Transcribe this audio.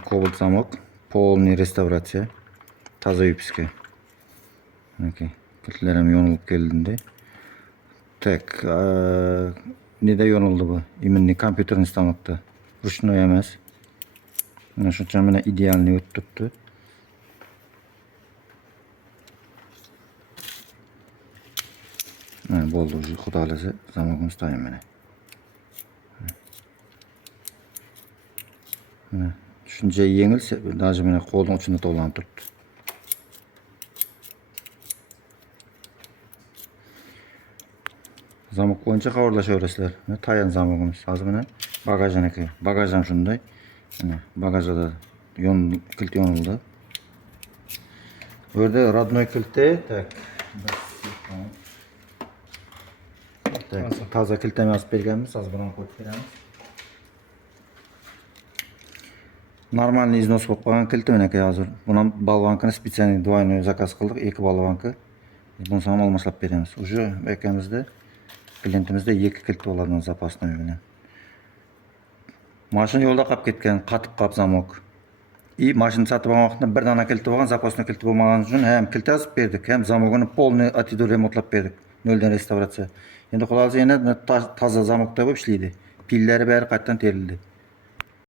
Кобальт замок. Полный реставрация. Таза выписка. Кілтлерім yonulup geldiğinde. Так, неде yonuldu bu? Именно компьютерный станокта. Ручной емес. Шунча мына идеальный өтіп тұрды. Болды уже, Құда қаласа замогымыз дайын міне. Шунча еңіл, даже міне қолдың ұшында толғанып тұрды. Zamok boyunca хабарлаша Таян замогымыз. Азыр міне багажанекі. Багажам шундай. Багажа да кілт yonuldu. Burada родной кілті. Таза кілтеме асып бергенбіз. Азыр бұны қойып береміз. Нормальный износ болып қалған кілті мінекей азыр. Бұнан болванканы специальный двойной заказ қылдық. 2 болванка. Бұны сам алмашлап береміз. Уже бәкемізде клиентімізде 2 кілт болады запасной менен. Машина yolda қап кеткен, қатып қап замок. И машина сатып алған уақытында бір дана кілті болған, запасной кілті болмаған үшін hem кілт асып бердік, hem замогын полный атиду ремонтлап бердік. Нөлден реставрация. Енді Құда қаласа таза замокта болып ішлейді. Пиллері бәрі қайттан терілді.